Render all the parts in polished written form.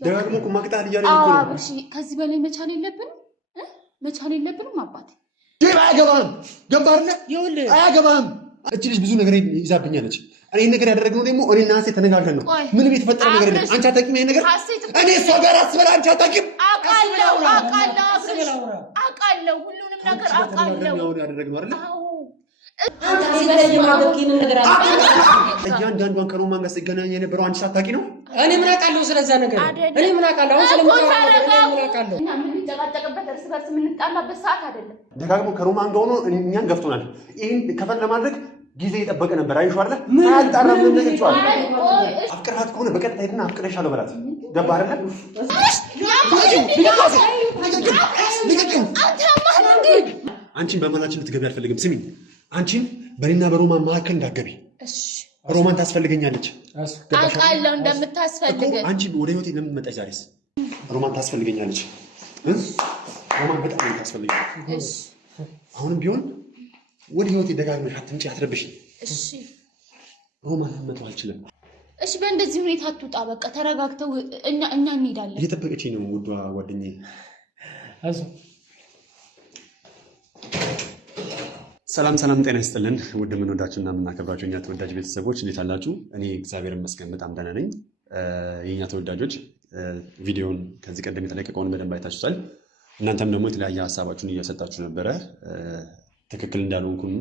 ደጋግሞ እኮ ማቅጣት እያለኝ እኮ ነው። እሺ ከዚህ በላይ መቻል የለብንም አባቴ። ዴቭ አያገባህም። ገባህ አይደለ? ይኸውልህ አያገባህም። እቺ ልጅ ብዙ ነገር ይዛብኛለች። እኔ ነገር ያደረግነው ደግሞ እኔና ሀሴት ተነጋግረን ነው። ምንም የተፈጠረ ነገር የለም። አንቺ አታውቂም ይሄን ነገር። እኔ እሷ ጋር አስበላ አንቺ አታውቂም። አውቃለሁ ሁሉንም ነገር አውቃለሁ። ያደረግነው አይደለ? እያንዳንዷን ከሮማን ጋር ሲገናኝ የነበረው አንቺ ሳታውቂ ነው። እኔ ምን አውቃለሁ ስለዛ ነገር? እኔ ምን አውቃለሁ? አሁን ስለምንጨቃጨቅበት እርስ በርስ የምንጣላበት ሰዓት አይደለም። ደጋግሞ ከሮማን ጋር ሆኖ እኛን ገፍቶናል። ይህን ከፈን ለማድረግ ጊዜ የጠበቀ ነበር። አይሹ አይደለ? ሳያጣራ ምን ነገር ይችላል። አፍቅራት ከሆነ በቀጥታ ሄድና አፍቅረሻለሁ በላት። ገባህ አይደለ? አንቺን በመላችን ልትገቢ አልፈልግም። ስሚኝ፣ አንቺን በእኔና በሮማን መካከል እንዳትገቢ። ሮማን ታስፈልገኛለች። አውቃለሁ እንደምታስፈልገኝ። አንቺ ወደ ህይወቴ ለምን መጣሽ? ዛሬስ ሮማን ታስፈልገኛለች። ሮማን በጣም ታስፈልገኛለች። አሁንም ቢሆን ወደ ህይወቴ ደጋግመሽ አትምጪ፣ አትረብሽኝ። እሺ ሮማን መተው አልችልም። እሺ በእንደዚህ ሁኔታ አትውጣ። በቃ ተረጋግተው እኛ እንሄዳለን። እየጠበቀችኝ ነው ውዷ ጓደኛዬ። ሰላም ጤና ይስጥልን። ውድ የምንወዳችሁና የምናከብራችሁ እኛ ተወዳጅ ቤተሰቦች እንዴት አላችሁ? እኔ እግዚአብሔር ይመስገን በጣም ደህና ነኝ። የእኛ ተወዳጆች ቪዲዮውን ከዚህ ቀደም የተለቀቀውን በደንብ አይታችሁታል። እናንተም ደግሞ የተለያየ ሀሳባችሁን እየሰጣችሁ ነበረ። ትክክል እንዳልሆንኩም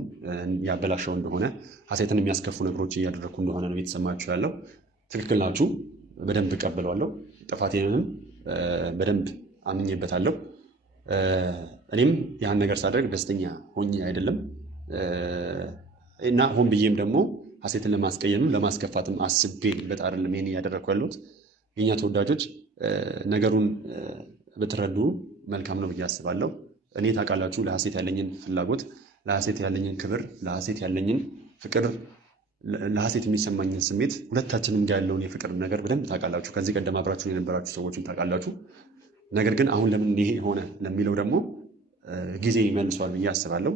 ያበላሸው እንደሆነ ሀሴትን የሚያስከፉ ነገሮች እያደረግኩ እንደሆነ ነው የተሰማችሁ ያለው። ትክክል ናችሁ። በደንብ እቀበለዋለሁ። ጥፋቴንም በደንብ አምኜበታለሁ። እኔም ያን ነገር ሳደርግ ደስተኛ ሆኜ አይደለም እና ሆን ብዬም ደግሞ ሀሴትን ለማስቀየምም ለማስከፋትም አስቤበት አይደለም ይሄን እያደረግኩ ያለሁት። የኛ ተወዳጆች ነገሩን ብትረዱ መልካም ነው ብዬ አስባለሁ። እኔ ታውቃላችሁ ለሀሴት ያለኝን ፍላጎት፣ ለሀሴት ያለኝን ክብር፣ ለሀሴት ያለኝን ፍቅር፣ ለሀሴት የሚሰማኝን ስሜት፣ ሁለታችንም ጋር ያለውን የፍቅር ነገር በደንብ ታውቃላችሁ። ከዚህ ቀደም አብራችሁን የነበራችሁ ሰዎችም ታውቃላችሁ። ነገር ግን አሁን ለምን ይሄ ሆነ ለሚለው ደግሞ ጊዜ ይመልሷል ብዬ አስባለሁ።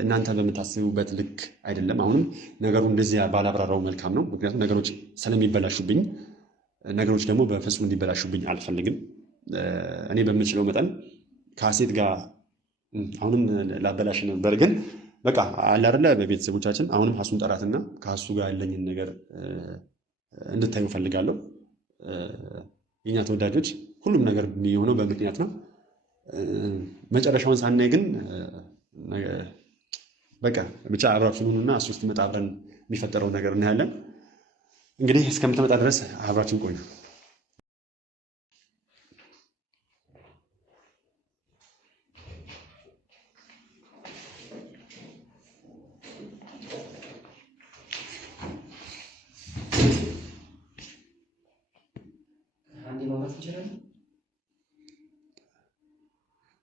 እናንተ በምታስቡበት ልክ አይደለም። አሁንም ነገሩ እንደዚህ ባላብራራው መልካም ነው። ምክንያቱም ነገሮች ስለሚበላሹብኝ፣ ነገሮች ደግሞ በፍጹም እንዲበላሹብኝ አልፈልግም። እኔ በምችለው መጠን ከሀሴት ጋር አሁንም ላበላሽ ነበር፣ ግን በቃ አለ አይደለ በቤተሰቦቻችን አሁንም ሀሱን ጠራትና ከሀሱ ጋር ያለኝን ነገር እንድታዩ ፈልጋለሁ። የኛ ተወዳጆች ሁሉም ነገር የሆነው በምክንያት ነው። መጨረሻውን ሳናይ ግን በቃ ብቻ አብራችሁ ሁኑና እሱ ስትመጣ አብረን የሚፈጠረው ነገር እናያለን። እንግዲህ እስከምትመጣ ድረስ አብራችን ቆዩ።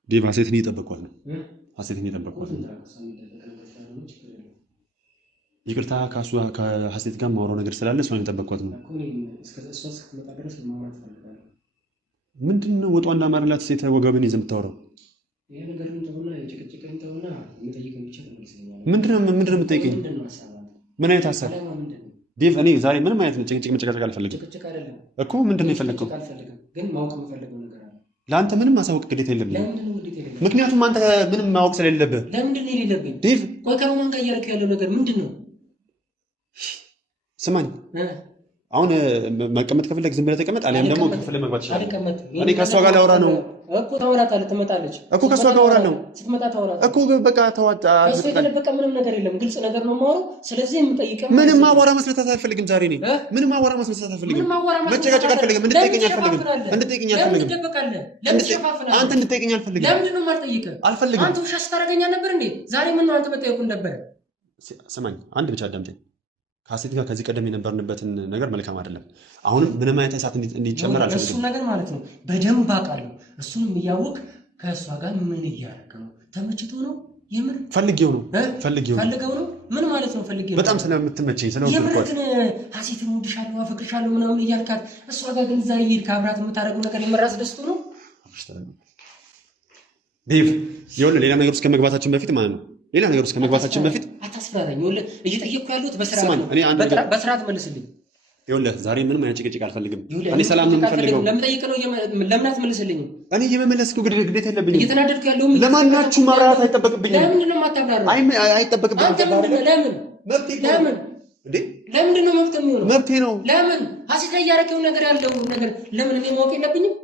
ዴቭ ሀሴትን እየጠበቋት ነው። ሀሴትን እየጠበቋት ነው። ይቅርታ ከሀሴት ጋር ማውራው ነገር ስላለ እሷን እየጠበቋት ነው። ምንድን ነው ወጧ እንዳማረላት ሴት ወገብን ይዘህ የምታወራው? ምንድን ነው የምትጠይቀኝ? ምን አይነት ሀሳብ ዴቭ? እኔ ዛሬ ምንም አይነት ጭቅጭቅ መጨቃጨቅ አልፈልግም እኮ። ምንድን ነው የፈለግከው? ለአንተ ምንም ማሳወቅ ግዴታ የለብኝም። ምክንያቱም አንተ ምንም ማወቅ ስለሌለብህ። ለምንድን ነው የሌለብኝ? ዴቭ ቆይ ከሮማን ጋር እያደረክ ያለው ነገር ምንድን ነው? ስማኝ፣ አሁን መቀመጥ ከፈለግ ዝም ብለህ ተቀመጥ፣ አሊያም ደግሞ ከፈለግ መግባት ይችላል። እኔ ከእሷ ጋር ላወራ ነው እኮ። ታወራታለህ፣ ትመጣለች እኮ። ከእሷ ጋር አወራ ነው ስትመጣ ታወራታለህ እኮ። በቃ ተዋጣ። እሱ የተደበቀ ምንም ነገር የለም፣ ግልጽ ነገር ነው የማወራው። ስለዚህ የምጠይቀው ምንም አዋራ መስመታት አልፈልግም። ዛሬ እኔ ምንም አዋራ መስመታት አልፈልግም። መጨቃጨቅ አልፈልግም። እንድትጠይቀኝ አልፈልግም። አንተ እንድትጠይቀኝ አልፈልግም። ለምንድን ነው የማልጠይቅህ? አልፈልግም። አንተ ውሻ ስታደርገኝ ነበር እንዴ? ዛሬ ምን ነው አንተ መጠየቁን ነበር? ስማኝ፣ አንድ ብቻ አዳምጠኝ። ከሀሴት ጋር ከዚህ ቀደም የነበርንበትን ነገር መልካም አይደለም። አሁንም ምንም አይነት እሳት እንዲጨመር አልፈልግም። እሱን ነገር ማለት ነው በደንብ አውቃለሁ። እሱንም እያወቅ ከእሷ ጋር ምን እያደረገ ነው? ተመችቶ ነው? የምር ፈልጌው ነው? ፈልገው ነው? ምን ማለት ነው ፈልጌው? በጣም ስለምትመቸኝ ስለምትቆጥ ሀሴትን ወድሻለሁ፣ አፈቅርሻለሁ ምናምን እያልካት እሷ ጋር ግን እዛ እየሄድክ አብራት የምታደርገው ነገር የመራስ ደስቶ ነው? ዴቭ ይኸውልህ፣ ሌላ ነገር ውስጥ ከመግባታችን በፊት ማለት ነው ሌላ ነገር ውስጥ ከመግባታችን በፊት አታስፈራራኝ። ይኸውልህ እየጠየቅኩ ያለሁት በስርዓት መልስልኝ። ይኸውልህ ዛሬ ምንም አይነት ጭቅጭቅ አልፈልግም። እኔ ሰላም ነው የምፈልገው። ለምን ጠይቅ ነው? ለምን አትመልስልኝም? እኔ የመመለስ ግዴታ የለብኝም። እየተናደድኩ ያለው ለማናችሁ ማብራራት አይጠበቅብኝም። ለምንድን ነው የማታብራራው? አይጠበቅብኝም። ለምን እንዴ ለምንድን ነው መፍትሄ የሚሆነው? መብቴ ነው። ለምን ሀሴት ላይ ያደረገው ነገር ያለው ነገር ለምን እኔ ማወቅ የለብኝም?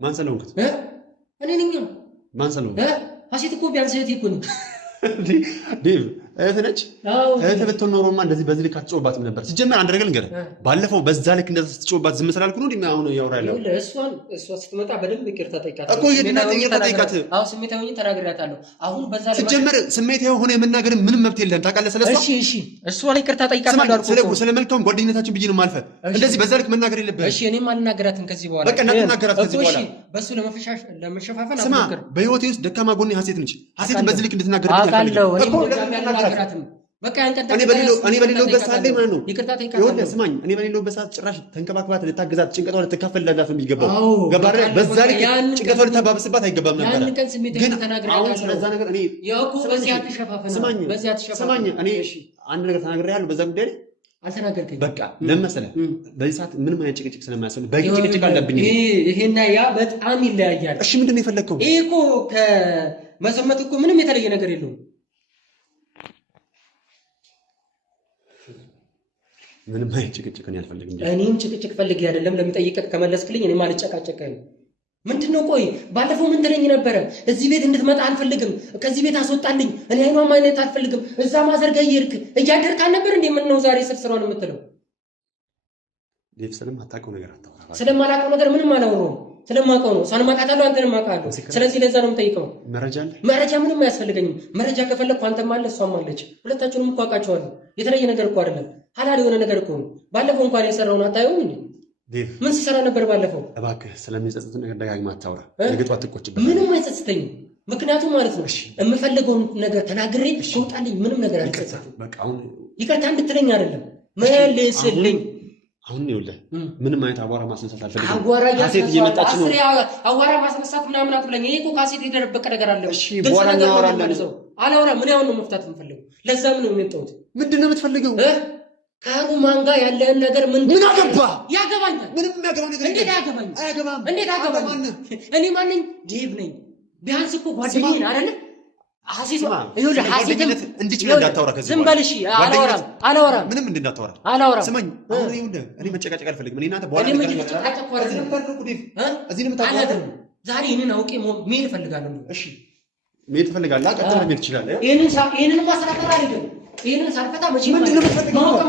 ማን ስለሆንኩት? እኔ ነኝ። ማን ስለሆንኩት? ሀሴት እኮ ቢያንስ እህቴ እኮ ነች። ዴቭ እህት ነች። እህት ብትሆን ኖሮማ እንደዚህ በዚህ ልክ አትጮህባትም ነበር። ሲጀመር አንድ ነገር ልንገርህ፣ ባለፈው በዛ ልክ እንደዚህ ስትጮህባት ዝም ስላልኩ ነው እንዴ አሁን ያወራ ያለው። እሷ ስትመጣ በደንብ ይቅርታ ጠይቃታለሁ እኮ ይቅርታ ጠይቃት። አዎ ስሜታዊ ሆኜ ተናግሬያታለሁ። አሁን በዛ ላይ ሲጀመር ስሜታዊ ሆነ የመናገር ምንም መብት የለህም ታውቃለህ። ስለሷ እሺ እሷ ላይ ይቅርታ ጠይቃታለሁ አልኩ። ስለ መልካም ጓደኝነታችን ብዬ ነው የማልፈህ። እንደዚህ በዛ ልክ መናገር የለብህም። እሺ እኔም አልናገራትም ከዚህ በኋላ በቃ እናትናገራት ከዚህ በኋላ። እሺ በሱ ለመሸፋፈን ስማ፣ በህይወቴ ውስጥ ደካማ ጎኔ ሀሴት ነች። ሀሴትን በዚህ ልክ እንድትናገር እኮ በቃ እኔ በሌለውበት ሰዓት ላይ ማለት ነው ይቅርታ ጠይቃታለሁ። ስማኝ፣ እኔ በሌለውበት ሰዓት ጭራሽ ተንከባክባት ልታግዛት ጭንቀቷን ልትካፈልላት ነው የሚገባው። ገባህ? በዛ ላይ ጭንቀቷን ልታባብስባት አይገባም ነበር። ግን አሁን ስለዛ ነገር እኔ ስማኝ፣ እኔ አንድ ነገር ተናግሬያለሁ በዛ ጉዳይ ላይ አልተናገርከኝም። በቃ ለምን መሰለህ በዚህ ሰዓት ምንም አይነት ጭቅጭቅ ስለማያስፈልግ በቂ ጭቅጭቅ አለብኝ። ይሄና ያ በጣም ይለያያል። እሺ ምንድን ነው የፈለግከው? ይሄ እኮ ከመሰመት እኮ ምንም የተለየ ነገር የለውም። ምንም አይነት ጭቅጭቅ እኔ አልፈልግም። እኔም ጭቅጭቅ ፈልጌ አይደለም። ለሚጠይቀት ከመለስክልኝ እኔም አልጨቃጨቅም። ምንድነው? ቆይ ባለፈው ምን ትለኝ ነበረ? እዚህ ቤት እንድትመጣ አልፈልግም፣ ከዚህ ቤት አስወጣልኝ፣ እኔ አይኗን ማየት አልፈልግም፣ እዛ ማዘርጋ እየሄድክ እያደርክ አልነበር እንዴ? ምን ነው ዛሬ ስርስሯን የምትለው? ዴቭ ስለማታውቀው ነገር አታውራ። ስለማላውቀው ነገር ምንም አላወራሁም። ስለማውቀው ነው። እሷን ማውቃታለሁ፣ አንተንም አውቃለሁ። ስለዚህ ለዛ ነው የምጠይቀው። መረጃ አለ? መረጃ ምንም አያስፈልገኝም። መረጃ ከፈለግኩ አንተም አለ እሷም አለች። ሁለታችሁንም እኮ አውቃቸዋለሁ። የተለየ ነገር እኮ አይደለም። ሐላል የሆነ ነገር እኮ ነው። ባለፈው እንኳን የሰራውን አታየውም እንዴ? ምን ሲሰራ ነበር ባለፈው? እባክህ ስለሚጸጽት ነገር ደጋግማ አታውራ። ነገ ጧት ትቆጭበት። ምንም አይጸጽተኝም። ምክንያቱም ማለት ነው የምፈልገውን ነገር ተናግሬ ከወጣልኝ ምንም ነገር አልጸጸትም። በቃ አሁን ይቅርታ እንድትለኝ አይደለም መልስልኝ። አሁን ይኸውልህ ምንም አይነት አቧራ ማስነሳት አልፈልግም። ካሴት እየመጣች ነው። አቧራ ማስነሳት ምናምን አትብለኝ። ይሄ እኮ ካሴት የተደበቀ ነገር አለ። እሺ በኋላ እናወራለን። አላወራም። ምን ያው ነው መፍታት የምፈልገው። ለዛም ነው የመጣሁት። ምንድን ነው የምትፈልገው? ከሩማን ጋር ያለህን ነገር ምን አገባ? ያገባኛል። ምንም የሚያገባ ነገር እንዴት ያገባኛል? አያገባም። እንዴት ያገባኛል? እኔ ማንኝ? ዴቭ ነኝ። ቢያንስ እኮ ጓደኛዬ ነህ አይደል? ሐሴት ይኸውልህ፣ ሐሴትም እንድች ብለህ እንዳታወራ ከዚህ ዝም በል እሺ። አላወራም። ምንም እንዳታወራ አላወራም። ስማኝ፣ አሁን ይኸውልህ እኔ መጨቃጨቅ አልፈልግም። እኔ እናንተ በኋላ ዛሬ ይህንን አውቄ መሄድ እፈልጋለሁ። እሺ መሄድ ትፈልጋለህ? ቀጥታ መሄድ ትችላለህ። ይህንን ማስተካከል አይደለም። ይሄንን ሳልፈታ መቼ ምንድን ነው የምትፈልገው? ማወቅ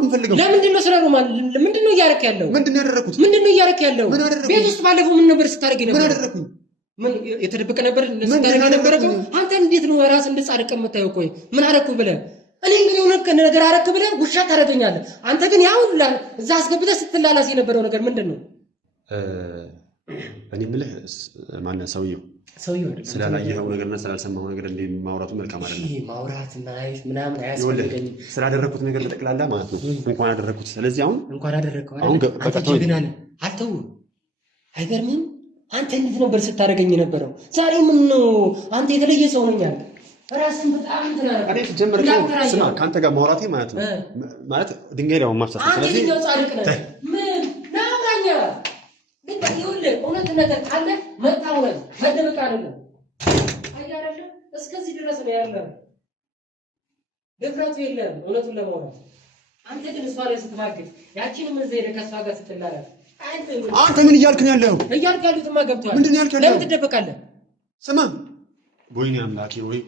የምፈልገው ለምንድን ነው? ስለ ሮማን ምንድን ነው እያደረክ ያለው? ምንድን ነው ያደረኩት? ምንድን ነው እያደረክ ያለው? ቤት ውስጥ ባለፈው ምን ነበር ስታደርግ ነበር? ምን አደረኩኝ? ምን የተደበቀ ነበር ስታደርግ ነበር? አንተ እንዴት ነው ራስ እንደ ጻድቅ የምታየው? ቆይ ምን አደረኩ ብለህ እኔ እንግዲህ የሆነ ነገር አደረክ ብለህ ውሻ ታደርገኛለህ። አንተ ግን ያው እዛ አስገብተህ ስትላላስ የነበረው ነገር ምንድን ነው? እኔ የምልህ ማነው ሰውየው ስላላየኸው ነገርና ስላልሰማኸው ነገር እንደ ማውራቱ መልካም አይደለም። እሺ ማውራት ናይስ ምናምን አያስፈልገኝም። ስላደረኩት ነገር ለጠቅላላ ማለት ነው እንኳን አደረኩት። ስለዚህ አሁን እንኳን አደረከው አይደል? አንተ ጀግና ነህ። አልተውም። አይገርምም? አንተ እንዴት ነበር ስታደርገኝ የነበረው? ዛሬ ምን ነው አንተ የተለየ ሰው ነኝ አለ። ራስን በጣም ተናገር። እኔ ሲጀምር ስማ፣ ካንተ ጋር ማውራቴ ማለት ነው ማለት ድንጋይ ላይ ማፍሰስ። ስለዚህ አንተ ጻድቅ ነህ። ምን ናውራኛ ይኸውልህ እውነት ነገር ካለ መታወቅ መደበቅ አይደለም። አይደለም እስከዚህ ድረስ ነው ያለው። ድፍረቱ የለም እውነቱን ለማውራት። አንተ ግን እሷ ላይ ስትማግጥ ያቺንም እዚህ ሄደህ ከእሷ ጋር ስትላላት አንተ ምን እያልክ ነው ያለው? እያልክ ያሉትማ ገብቶሃል። ምንድን ነው ያልክ ያለው? ለምን ትደበቃለህ? ስማ ወይኔ አምላኬ ወይ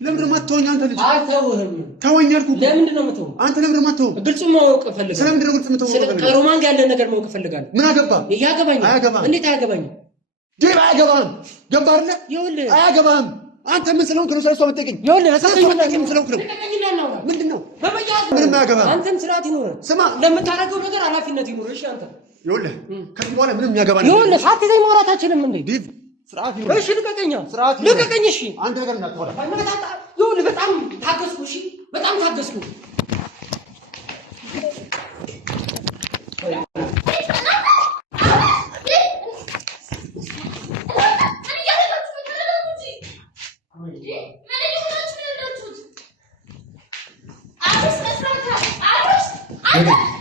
ለምን ነው የማትተወኝ? አንተ ልጅ አልተውህም። ተወኝ አልኩህ። ለምንድን ነው የምትተው? አንተ ለምን ነው የማትተው? ግልጹን ማወቅ እፈልጋለሁ። ስለምንድን ነው ግልጽ የምትተው? ከሮማን ጋር ያለ ነገር ማወቅ እፈልጋለሁ። ምን አገባ? ያገባኛል። አያገባም። እንዴት አያገባኝም? ዴቭ አያገባም። ገባህ አይደል? ይኸውልህ አያገባም። አንተ ምን ስለሆንክ ነው ስለሷ የምትጠይቀኝ? ይኸውልህ ምን ስለሆንክ ነው? ምንድን ነው? ምንም አያገባም። አንተም ስርዓት ይኖርህ። ስማ ለምታደርገው ነገር ኃላፊነት ይኖርህ። እሺ አንተ ይኸውልህ ከዚህ በኋላ ምንም የሚያገባ ነገር ይኸውልህ ሳትይዘኝ ማውራት አችልም እንዴ? ዴቭ ስርዓት ይኖርህ። እሺ ልቀቀኝ። ስርዓት ልቀቀኝ። እሺ አንተ ነገር እንዳትወራ። ይኸውልህ በጣም ታገስኩ። እሺ በጣም ታገስኩ። Hey!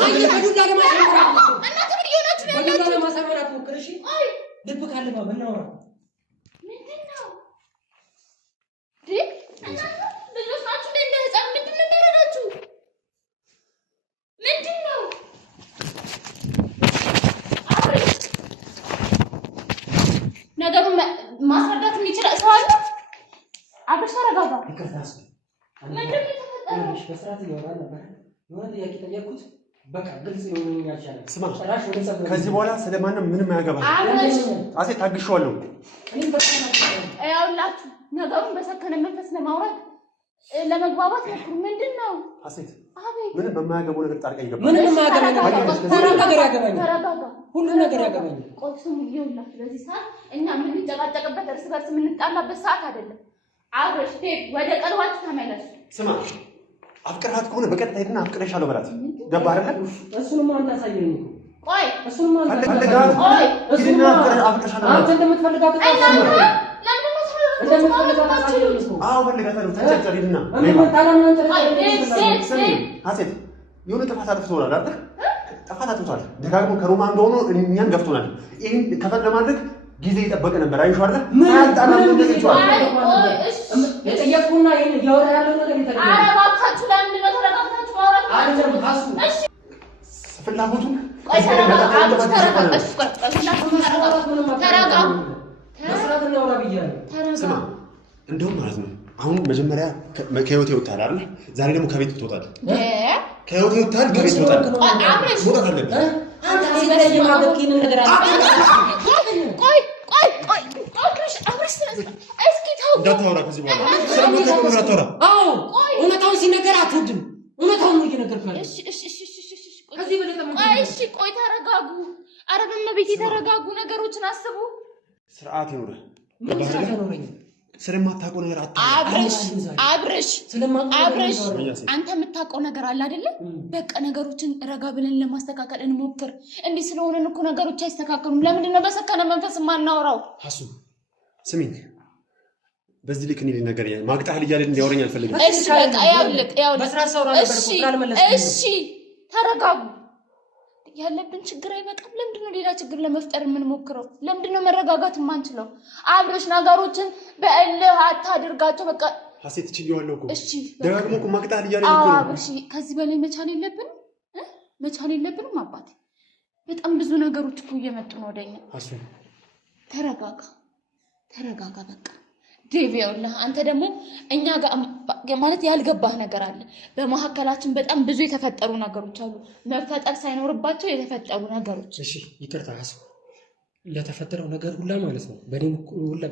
በዱላ ለማሳመራት እናንተ ምን እየሆናችሁ ነው ያላችሁ? በዱላ ለማሳመራት ሞክር። እሺ ልብ ካለ ባናወራ ምንድን ነው ልጆች ናችሁ እንደ ህፃን ምንድን ነው የሚያደርጋችሁ? ምንድን ነው ነገሩን ማስረዳት የሚችል ሰው አለ? አብርሽ ተረጋጋ። ምንድን ነው የተፈጠረው? በስርዓት እያወራን ነበር። የሆነ ጥያቄ ጠየቅኩት። በቃ ግልጽ ነው ያልቻለ። ስማ ከዚህ በኋላ ስለማንም ምንም አያገባም። አሴት ታግሼዋለሁ። ያውላችሁ ነገሩን በሰከነ መንፈስ ለማውራት ለመግባባት ሞክሩ። ምንድን ነው አሴት? አቤት። ምንም በማያገባው ነገር ጣልቃ ይገባል። ምንም የማያገባኝ ሁሉ ነገር ያገባኛል። ተረጋጋ። ሁሉ ነገር ያገባኛል። ቆይ ስሙ፣ ይኸውላችሁ በዚህ ሰዓት እኛ የምንጨቃጨቅበት እርስ በርስ የምንጣላበት ሰዓት አይደለም። አብረሽ ወደ ቀልባችሁ ተመለሱ። ስማ አፍቅርሃት ከሆነ በቀጥታ ሄድና አፍቅረሻለሁ በላት። ገባህ አይደል? እሱንማ አንተ አሳየኝ። ቆይ እሱንማ አንተ ፈልጋት። ቆይ ሂድና አፍቅረሻለሁ በላት። አንተ እንደምትፈልጋት አሴት የሆነ ጥፋት አጥፍቶናል አይደል? ጥፋት አጥፍቷል። ደጋግሞ ከሮማ እንደሆነ እኛን ገፍቶናል። ይህን ከፈል ለማድረግ ጊዜ የጠበቀ ነበር። አይሹ አይደል? የጠየቅኩና ይሄን እያወራ ያለው ነገር ይተገኛል። ኧረ እባካችሁ ለምንድን ነው ተረጋግታችሁ ማውራት? እሺ ፍላጎቱን ስማ እንደውም ማለት ነው አሁን መጀመሪያ ከህይወት ይወጣል አይደል? ዛሬ ደግሞ ከቤት ትወጣለህ። ከህይወት ይወጣል፣ ከቤት ትወጣለህ። መውጣት አለብህ። አንተ ሲበለኝ ማበኪን ነገር አለ። ቆይ አብረሽ እስኪ ተው። እንዳታወራ ከዚህ በኋላ ስለማታውቀው ነገር አታወራ። አዎ እውነታውን ሲነገር አትወድም። እውነታውን ነው እየነገርኩህ ያለው። ከዚህ በላይ እሺ ቆይ ተረጋጉ። ኧረ በእመቤቴ ተረጋጉ። ነገሮችን አስቡ። ስርዓት ይኑር። ምን ስርዓት ይኖረኝ? ስለማታውቀው ነገር አብረሽ አንተ የምታውቀው ነገር አለ አይደለ? በቃ ነገሮችን ረጋ ብለን ለማስተካከል እንሞክር። እንዲህ ስለሆነን እኮ ነገሮች አይስተካከሉም። ለምንድን ነው በሰከነ መንፈስ የማናወራው? ሀሱ ስሚኝ፣ በዚህ ልክ እኔ ነገር ማግጣህል እያለ እንዲያወራኝ አልፈልግም። እሺ በቃ እሺ ተረጋጉ። ያለብን ችግር አይበቃም? ለምንድን ነው ሌላ ችግር ለመፍጠር የምንሞክረው? ለምንድን ነው መረጋጋት የማንችለው? አብረሽ ነገሮችን በእልህ አታድርጋቸው። በቃ ሀሴት ችዬዋለሁ እኮ። እሺ ደጋግሞ እኮ ማግጣህል እያለ እኮ ነው። አብረሽ ከዚህ በላይ መቻል የለብንም አባቴ። በጣም ብዙ ነገሮች እኮ እየመጡ ነው ወደኛ። ሀሱ ተረጋጋ በቃ። ዴቭ ይኸውልህ፣ አንተ ደግሞ እኛ ጋር ማለት ያልገባህ ነገር አለ። በመሀከላችን በጣም ብዙ የተፈጠሩ ነገሮች አሉ፣ መፈጠር ሳይኖርባቸው የተፈጠሩ ነገሮች። እሺ ይቅርታ ሀሱ፣ ለተፈጠረው ነገር ሁላ ማለት ነው በእኔ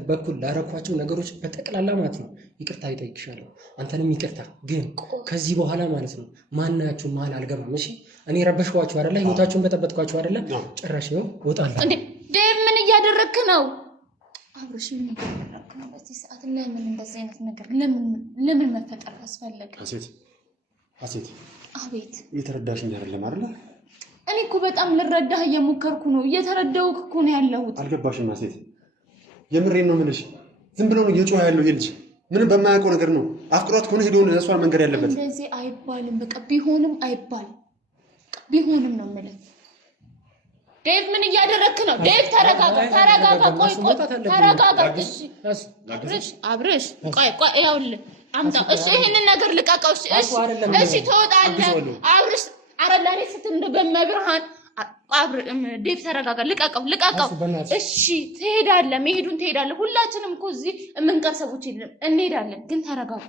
በኩል ላረኳቸው ነገሮች በጠቅላላ ማለት ነው ይቅርታ ይጠይቅሻለሁ። አንተንም ይቅርታ። ግን ከዚህ በኋላ ማለት ነው ማናያችሁ መሀል አልገባም። እሺ እኔ ረበሽኳችሁ አይደለ? ህይወታችሁን በጠበጥኳችሁ አይደለ? ጭራሽ ነው እወጣለሁ። እንዴ ዴቭ ምን እያደረግክ ነው? አብረሽ ምን እያደረግክ ነው በዚህ ሰዓት? ለምን እንደዚህ አይነት ነገር ለምን መፈጠር አስፈለገ? ሀሴት አቤት። እየተረዳሽኝ አይደለም አይደለ? እኔ እኮ በጣም ልረዳህ እየሞከርኩ ነው። እየተረዳሁህ እኮ ነው ያለሁት። አልገባሽም ሀሴት? የምሬን ነው የምልሽ። ዝም ብሎ ነው እየጮኸ ያለው ይሄ ልጅ። ምንም በማያውቀው ነገር ነው። አፍቅሯት ከሆነ ሄዶ እሷን መንገድ ያለበት። እንደዚህ አይባልም። በቃ ቢሆንም አይባልም። ቢሆንም ነው የምልህ። ዴቭ ምን እያደረግክ ነው? ዴቭ ተረጋጋ። ቆይ ተረጋጋ። እሺ አብረሽ ቆይ ይኸውልህ አምጣው። እሺ ይሄንን ነገር ልቀቀው። እሺ ትወጣለህ አብረሽ። ኧረ ለእኔ ስትል እንደው በመብርሃን ዴቭ ተረጋጋ። ልቀቀው። እሺ ትሄዳለህ፣ መሄዱን ትሄዳለህ። ሁላችንም እኮ እዚህ የምንቀር ሰዎች የለም፣ እንሄዳለን። ግን ተረጋጋ።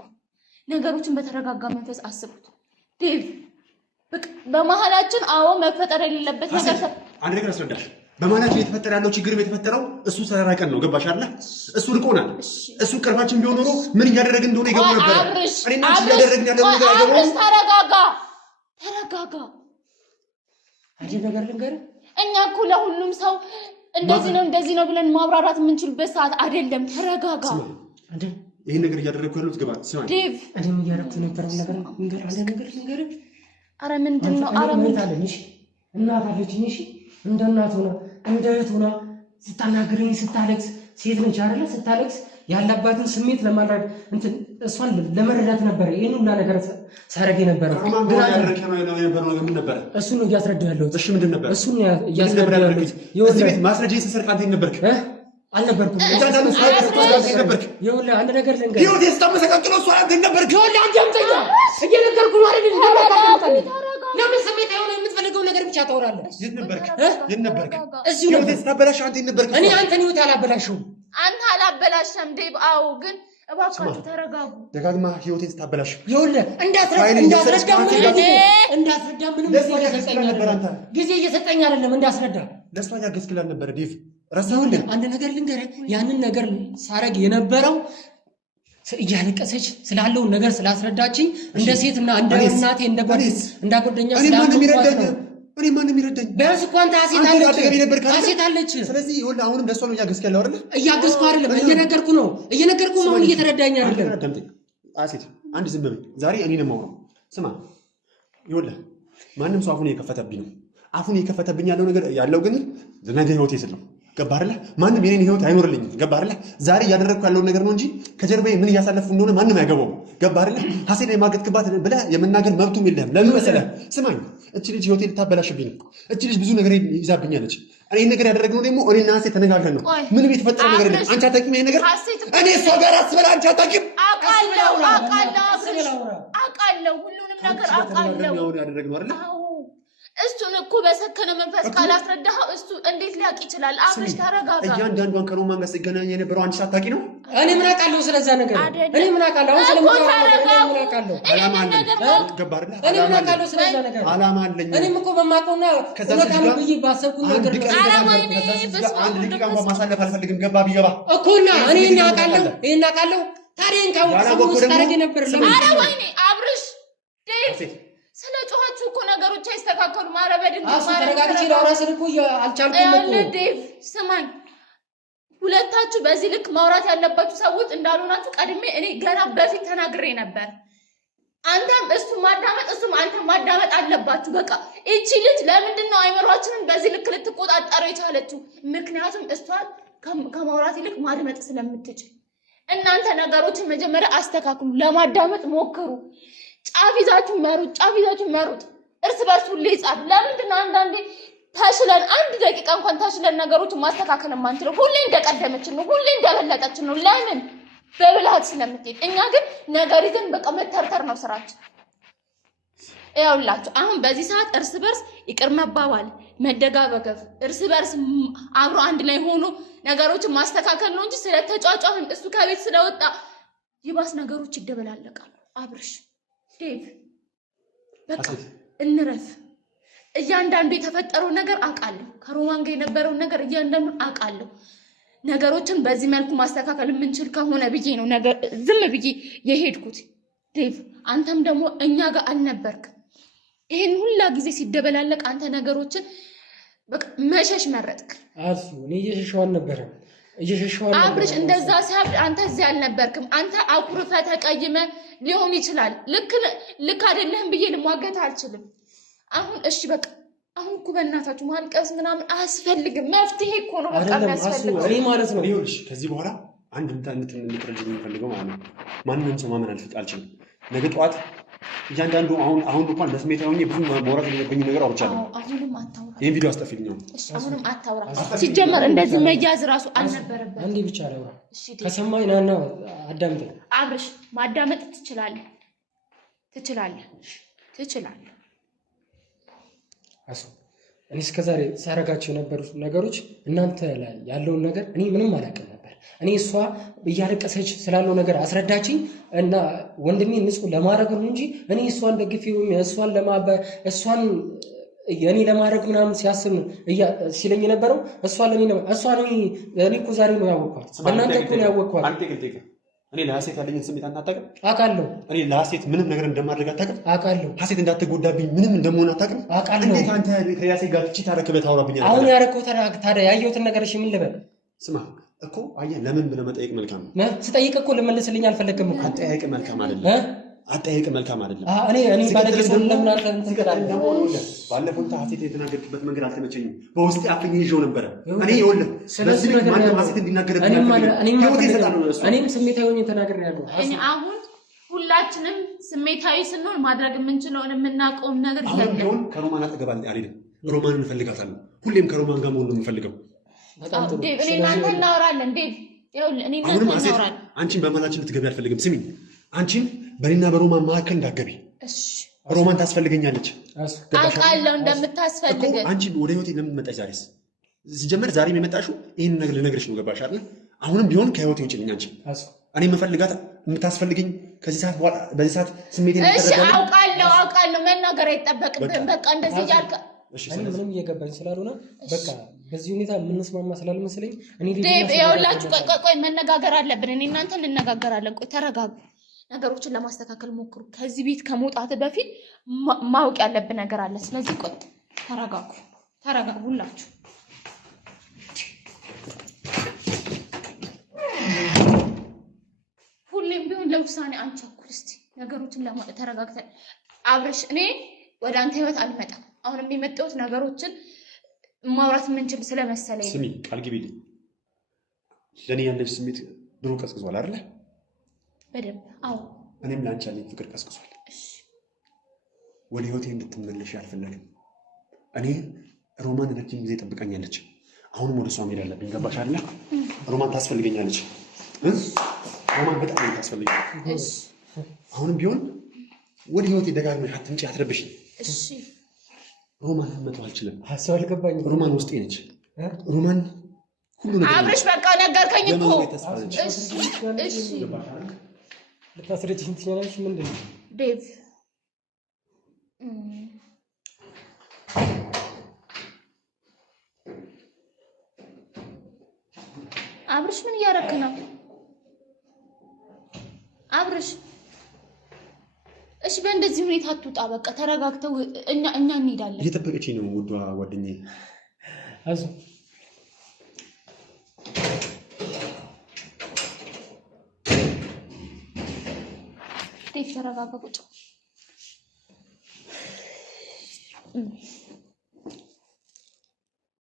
ነገሮችን በተረጋጋ መንፈስ አስቡት። ዴቭ በቃ በመሀላችን መፈጠር የሌለበት ነገር አንድ ነገር አስረዳሽ። በማናችን የተፈጠረ ያለው ችግርም የተፈጠረው እሱ ስለራቀን ነው። ገባሽ አይደል? እሱ ልቆናል። እሱ ቅርባችን ቢሆን ኖሮ ምን እያደረግን እንደሆነ ይገባ ነበር። እኔና አንቺ እያደረግን ያለው ነገር አይገባም። ተረጋጋ። አንቺ ነገር ልንገርህ፣ እኛ እኮ ለሁሉም ሰው እንደዚህ ነው ብለን ማብራራት የምንችልበት ሰዓት አይደለም። ተረጋጋ። ይሄን ነገር እያደረግኩ ያለሁት ገባ ሲሆን ዴቭ እኔም እያደረግኩ የነበረው ነገር ልንገርህ። ኧረ ምንድን ነው? ኧረ ምን ታለሽ? እናት አለችኝ። እሺ እንደ እናት ሆና እንደ እህት ሆና ስታናግረኝ ስታለቅስ፣ ሴት ነች አይደለ? ስታለቅስ ያለባትን ስሜት ለማድረግ እንትን እሷን ለመረዳት ነበር ይሄን ሁሉ ነገር ሳረግ ነበር። ምን ነበር? እሱ ነው እያስረዳሁ ያለሁት። እሺ ምንድን ነበር? እሱ ነው እያስረዳሁ ያለሁት። እዚህ ቤት ማስረጃዬን ስሰርቅ አንተ ነበርክ? አልነበርኩም። ይኸውልህ አንድ ነገር ልንገርህ። ህይወቴ ስታመሰቃቅለው እሷ አንተ ነበርክ። ይኸውልህ አንተ አምጠኛ እየነገርኩህ ነው አይደል? ለምን ስሜት አይሆን የምትፈልገው ነገር ብቻ ታወራለህ? የት ነበርክ? እዚሁ ነው። ህይወቴ ስታበላሽ አንተ ነበርክ። እኔ አንተን ህይወት አላበላሽውም። አንተ አላበላሽም ዴቭ። አዎ ግን እባካችሁ ተረጋጉ። ደጋግማ ህይወቴን ስታበላሽ ይኸውልህ እንዳስረዳ ምንም ጊዜ እየሰጠኝ አይደለም። እንዳስረዳ ለእሷ ያገዝክላል ነበር ዴቭ። ይኸውልህ አንድ ነገር ልንገርህ። ያንን ነገር ሳረግ የነበረው እያለቀሰች ስላለው ነገር ስላስረዳችኝ እንደ ሴትና እንደ እናቴ እንደ ጓደኛ ስላልኩባት ነው። እኔ ማንም ይረዳኝ? ቢያንስ እኮ አንተ ሀሴት አለች። ስለዚህ ይኸውልህ አሁንም ለእሷ ነው እያገዝክ ያለው አይደለ? እያገዝኩ አይደለም፣ እየነገርኩህ ነው። አሁን እየተረዳኝ አይደለም። ሀሴት አንድ ዝም በል። ዛሬ እኔ ነው የማወራው። ስማ ይኸውልህ ማንም ሰው አፉን እየከፈተብኝ ነው። አፉን እየከፈተብኝ ያለው ግን ነገ ህይወቴ ስል ነው። ገባህ አይደለ? ማንም የኔን ህይወት አይኖርልኝም። ገባህ አይደለ? ዛሬ እያደረግኩ ያለውን ነገር ነው እንጂ ከጀርባዬ ምን እያሳለፍኩ እንደሆነ ማንም አይገባውም። ገባህ አይደለ? ሀሴት የማገጥክባት ብለህ የመናገር መብቱም የለህም። ለምን መሰለህ? ስማኝ፣ እቺ ልጅ ህይወቴን ልታበላሽብኝ ነው። እቺ ልጅ ብዙ ነገር ይዛብኛለች። እኔ ነገር ያደረግነው ደግሞ እኔና ሀሴት ተነጋግረን ነው። ምንም የተፈጠረ ነገር የለም። አንቺ አታውቂም ይሄን ነገር። እኔ እሷ ጋር አስበላ አንቺ አታውቂም። አውቃለሁ ሁሉንም ነገር አውቃለሁ። ያደረግነው አይደለ? እሱን እኮ በሰከነ መንፈስ ካላስረዳኸው እሱ እንዴት ሊያውቅ ይችላል? አብረሽ ተረጋጋ። እያንዳንዷን ከሮማን ጋር ሲገናኝ የነበረው አንቺ ሳታውቂ ነው። እኔ ምን አውቃለሁ ስለዛ ነገር? እኔ ምን አውቃለሁ? አሁን ስለምታወራው እኔ ምን አውቃለሁ? አላማ አለኝ። ገባህ አይደል? እኔ ምን አውቃለሁ ስለዛ ነገር? አላማ አለኝ። እኔም እኮ በማውቀውና እውነታው ብዬ ባሰብኩት ነገር ነው። አንድ ደቂቃ እንኳን ማሳለፍ አልፈልግም። ገባህ? ቢገባ እኮና እኔ ይሄን አውቃለሁ። ታዲያን ካወቅኩ ስታረግ ነበር። ኧረ ወይኔ አብርሽ ስለ ጮኻችሁ እኮ ነገሮች አይስተካከሉም። ኧረ በድንገት ተረጋግቼ ላውራስን እኮ አልቻልኩም እኮ። ዴቭ ስማኝ፣ ሁለታችሁ በዚህ ልክ ማውራት ያለባችሁ ሰዎች እንዳልሆናችሁ ቀድሜ እኔ ገና በፊት ተናግሬ ነበር። አንተም እሱ ማዳመጥ እሱም አንተም ማዳመጥ አለባችሁ። በቃ እቺ ልጅ ለምንድን ነው አይምሯችንን በዚህ ልክ ልትቆጣጠረው የቻለችው? ምክንያቱም እሷን ከማውራት ይልቅ ማድመጥ ስለምትችል። እናንተ ነገሮችን መጀመሪያ አስተካክሉ፣ ለማዳመጥ ሞክሩ። ጫፍ ይዛችሁ መሩጥ። እርስ በርሱ ሁሌ ጻፍ። ለምንድን ነው አንዳንዴ ታሽለን አንድ ደቂቃ እንኳን ታሽለን ነገሮችን ማስተካከል የማንችለው? ሁሌ እንደቀደመችን ነው፣ ሁሌ እንደበለጠችን ነው። ለምን? በብልሃት ስለምትሄድ። እኛ ግን ነገር ይዘን በቃ መተርተር ነው ስራችን። ያውላችሁ አሁን በዚህ ሰዓት እርስ በርስ ይቅር መባባል፣ መደጋገፍ፣ እርስ በርስ አብሮ አንድ ላይ ሆኖ ነገሮችን ማስተካከል ነው እንጂ ስለተጫጫህን እሱ ከቤት ስለወጣ ይባስ ነገሮች ይደበላለቃሉ። አብርሽ ዴቭ በቃ እንረፍ። እያንዳንዱ የተፈጠረው ነገር አውቃለሁ። ከሮማን ጋር የነበረው ነገር እያንዳንዱ አውቃለሁ። ነገሮችን በዚህ መልኩ ማስተካከል የምንችል ከሆነ ብዬ ነው ነገር ዝም ብዬ የሄድኩት። ዴቭ አንተም ደግሞ እኛ ጋር አልነበርክም። ይሄን ሁላ ጊዜ ሲደበላለቅ አንተ ነገሮችን በቃ መሸሽ መረጥክ። አርሱ እኔ እየሸሸዋን ነበር። አብርሽ እንደዛ ሲያብድ አንተ እዚህ አልነበርክም። አንተ አኩርፈ ተቀይመ ሊሆን ይችላል። ልክ አይደለህም ብዬ ልሟገት አልችልም። አሁን እሺ በቃ አሁን እኮ በእናታችሁ ማልቀስ ምናምን አያስፈልግም። መፍትሄ እኮ ነው በቃ የሚያስፈልገው። እኔ ማለት ነው ይኸውልሽ ከዚህ በኋላ አንድ እንድትረጅ የምፈልገው ማለት ነው ማንንም ሰው ማመን አልችልም። ነገ ጠዋት እያንዳንዱ አሁን እንኳን ለስሜት ሆኜ ብዙ ማውራት የሌለብኝ ነገር አውርቻለሁ። አሁንም አታውራ። ይሄን ቪዲዮ አስጠፊልኝ ነው። እሺ አሁንም አታውራ። ሲጀመር እንደዚህ መያዝ ራሱ አልነበረበትም። አንዴ ብቻ አላውራ። ከሰማኝ ናና አዳምጠኝ። አብርሽ ማዳመጥ ትችላለህ። አሱ እኔ እስከዛሬ ሳረጋቸው የነበሩት ነገሮች እናንተ ላይ ያለውን ነገር እኔ ምንም አላውቅም ነበር። እኔ እሷ እያለቀሰች ስላለው ነገር አስረዳችኝ እና ወንድሜ ንጹህ ለማድረግ ነው እንጂ እኔ እሷን ደግፌ እሷን የኔ ለማድረግ ምናምን ሲያስብ ሲለኝ የነበረው እኔ እኮ ዛሬ ነው ያወቅኳት። እናንተ እኮ ነው ያወቅኳት። እኔ ለሀሴት ያለኝን ስሜት አታውቅም? አውቃለሁ። እኔ ለሀሴት ምንም ነገር እንደማድረግ አታውቅም? አውቃለሁ። ሀሴት እንዳትጎዳብኝ ምንም እንደመሆን አታውቅም? አውቃለሁ። እንዴት አንተ ከሀሴት ጋር ትችት አደረክበት ታወራብኛለህ? አሁን ያደረከው ታዲያ ያየሁትን ነገር እሺ ምን ልበል? ስማ እኮ አየህ፣ ለምን ብለህ መጠየቅ መልካም ነው። ስጠይቅ እኮ ልመልስልኝ አልፈለግም እኮ። አጠያየቅ መልካም አይደለም። አጠያየቅ መልካም አይደለም። እኔ ባለጌ ሰው ለምን አንተ እንትን ትላለህ? ባለፈው ሀሴት የተናገርክበት መንገድ አልተመቸኝም። በውስጥ አፍኜ ይዤው ነበረ። እኔ ይኸውልህ ስለዚህ ማንም ሀሴት እንዲናገር እኔም ስሜታዊ ሆኜ ተናግሬያለሁ። አሁን ሁላችንም ስሜታዊ ስንሆን ማድረግ የምንችለውን የምናውቀውም ነገር የለም። ከሮማን አጠገብ አልሄድም። ሮማንን እንፈልጋታለን። ሁሌም ከሮማን ጋር መሆን ነው የምንፈልገው። እኔ እናንተ እናወራለን። እኔ እናንተ እናወራለን። አንቺን በመሀላችን ልትገቢ አልፈልግም። ስሚኝ፣ አንቺን በእኔና በሮማን መካከል እንዳትገቢ። ሮማን ታስፈልገኛለች። አውቃለሁ እንደምታስፈልገኝ። አንቺ ወደ ህይወቴ ለምን መጣሽ? ዛሬስ ሲጀመር ዛሬም የመጣሽው ይህን ነገር ልነግርሽ ነው። ገባሽ አይደል? አሁንም ቢሆን ከህይወቴ ውጭ ነኝ። አንቺ እኔ የምፈልጋት የምታስፈልገኝ ከዚህ ሰዓት በኋላ በዚህ ሰዓት ስሜቴ ነው። እሺ አውቃለሁ መናገር አይጠበቅብህም። በቃ እንደዚህ እያልክ ምንም እየገባኝ ስላልሆነ በቃ በዚህ ሁኔታ የምንስማማ ስላልመሰለኝ እኔ ይኸውላችሁ፣ ቆይ መነጋገር አለብን። እኔ እናንተ እንነጋገራለን። ቆይ ተረጋጉ። ነገሮችን ለማስተካከል ሞክሩ። ከዚህ ቤት ከመውጣት በፊት ማወቅ ያለብን ነገር አለ። ስለዚህ ቆይ ተረጋጉ ሁላችሁ። ሁሌም ቢሆን ለውሳኔ አንቸኩል። እስኪ ነገሮችን ተረጋግተን አብረሽ፣ እኔ ወደ አንተ ህይወት አልመጣም። አሁንም የመጣሁት ነገሮችን ማውራት የምንችል ስለመሰለኝ። ስሚ፣ ቃል ግቢልኝ። ለእኔ ያለች ስሜት ድሮ ቀዝቅዟል አይደለ? በደንብ አዎ። እኔም ለአንቺ ያለኝ ፍቅር ቀዝቅዟል። ወደ ህይወቴ እንድትመለሽ አልፈለግም። እኔ ሮማን ረጅም ጊዜ ጠብቃኛለች። አሁንም ወደ እሷ መሄድ አለብኝ። ገባሽ አይደለ? ሮማን ታስፈልገኛለች። ሮማን በጣም ታስፈልገኛለች። አሁንም ቢሆን ወደ ህይወቴ ደጋግመሽ አትምጪ፣ አትረብሽኝ። እሺ ሮማን መተው አልችልም። ሀሳብ አልገባኝም። ሮማን ውስጤ ነች። ሮማን ሁሉ ነገር አብረሽ በቃ ነገርከኝ እኮ። እሺ ልታስረጅኝ ትችላለሽ? ምንድን ነው ዴቭ? አብረሽ ምን እያደረክ ነው? አብረሽ እሺ፣ በእንደዚህ ሁኔታ አትውጣ። በቃ ተረጋግተው እኛ እንሄዳለን። እየጠበቀችኝ ነው ውዷ ጓደኛዬ። አዙ ዴቭ ተረጋጋ። ቁጭ